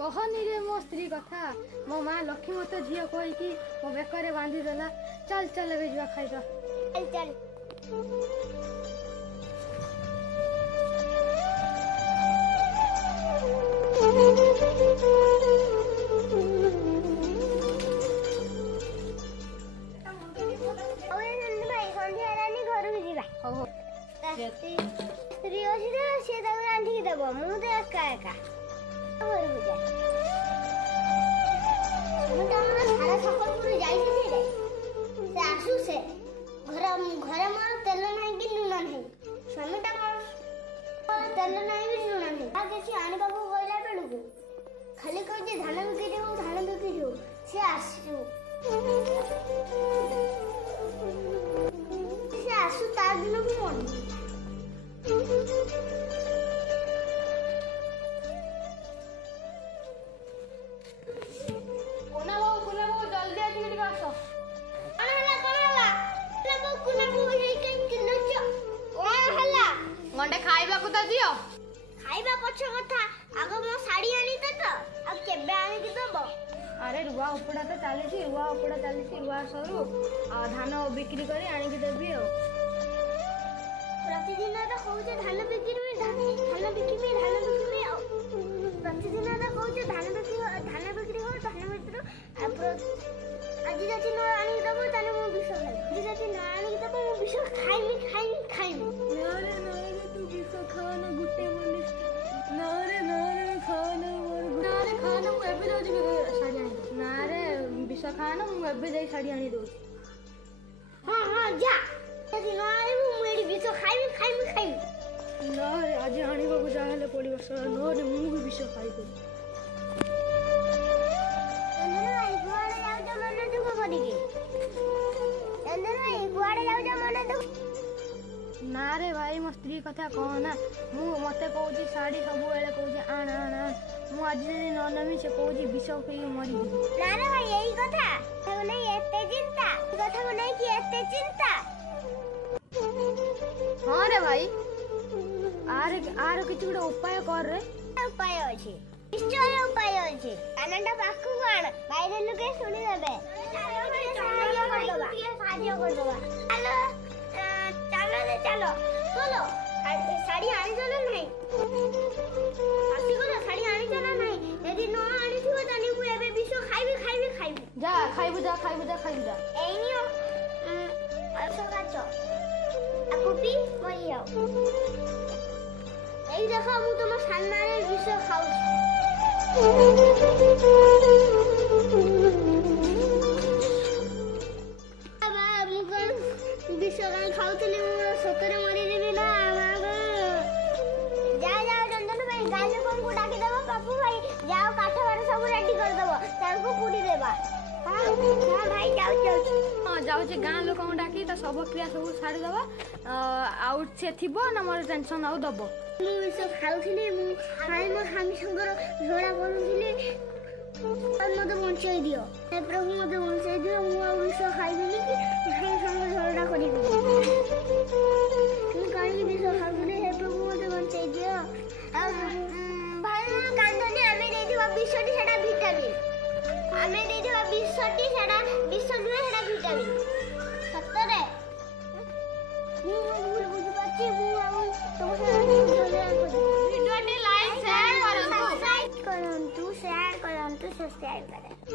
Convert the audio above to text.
कहनी रे मो स्त्री कथा मो माँ लक्ष्मी मत झील कहीकि मो बेकर बांधीदेला। चल चल ए जा खाई चल चल स्त्री अच्छी सी रांधिकी देव मुझे एका एका सारा सकल आसू से घरे मोर तेल ना कि लुण ना स्वामीटा मोर तेल ना भी लुण ना किसी आने कहला बेलू खाली कह धान बिक्री हो सी आसू तार दिन को मन गंडे खाइबा को तो दियो खाइबा पछ कथा आगो मो साड़ी आनी त आ केबे आनी कि दबो। अरे रुआ उपड़ा तो चली रुआ सरू आ धान बिक्री करी आनी कि देबी हो। प्रतिदिन तो कहूचे धान बिक्री में प्रतिदिन तो कहूचे धान बिक्री हो आज जति न आनी दबो ताने मो विष खाइ आज जति न आनी दबो मो विष खाइमी नारे तू विष खाना गुटे बोलिस नारे खाना मोर नारे खाना मु एबे जाई साड़ी आनी नारे विष खाना मु एबे जाई साड़ी आनी दो। हां जा जति न आनी मु एडी विष खाइमी नारे आज आनी बाबू जाहले पड़ी बस नारे मु भी विष खाइ को नारे भाई मो स्त्री कथा कहना मु मते कहूची साड़ी सब बेले कहूची आण आण मु आज जदी न नमी से कहूची विष पी मरी नारे भाई यही कथा तो नहीं एते चिंता कथा को नहीं कि एते चिंता। हां रे भाई आर किछ गुडे उपाय कर रे उपाय अछि निश्चय उपाय अछि कानंडा पाखु आण भाई लोके सुनि देबे साहाय्य कर दवा चलो साड़ी आनी चलो नहीं आसी को साड़ी आनी चलो नहीं यदि न आनी थिबो तानी मु एबे विष खाइबी जा खाइबू जा एनियो अच्छा काचो आकुपी मरियो এই দেখো মু তোমার সামনে বিষ খাউছি বাবা মু কোন বিষ খাউতলি মু সতরে মরি দিবি না যাও চন্দন ভাই গালে কোন को डाकी देबो बापू भाई जाओ काठ बार सब रेडी कर देबो तारको पूरी देबा। हां भाई जाऊ गाँ लोक डाकी तो सब क्रिया सब छाड़ी दबा आउट से थिबो ना मोर टेंशन आउ दबो मु विष खाउथिली मु खाइ मो हामी संगर झोड़ा करूथिली मते बंचाई दियो हे प्रभु मते बंचाई दियो मु आ विष खाइबिनी कि हामी संग झोड़ा करिबि मु काई विष खाउथिली हे प्रभु मते बंचाई दियो भाई कांदनी आमे देथिबा विषटी सेटा विटामिन आमे देथिबा विषटी सेटा विष नुहे सेटा विटामिन सतरे मु भूल बुझि पाछि मु आ तुमसे वीडियो लाइक शेयर करंतु सब्सक्राइब करंतु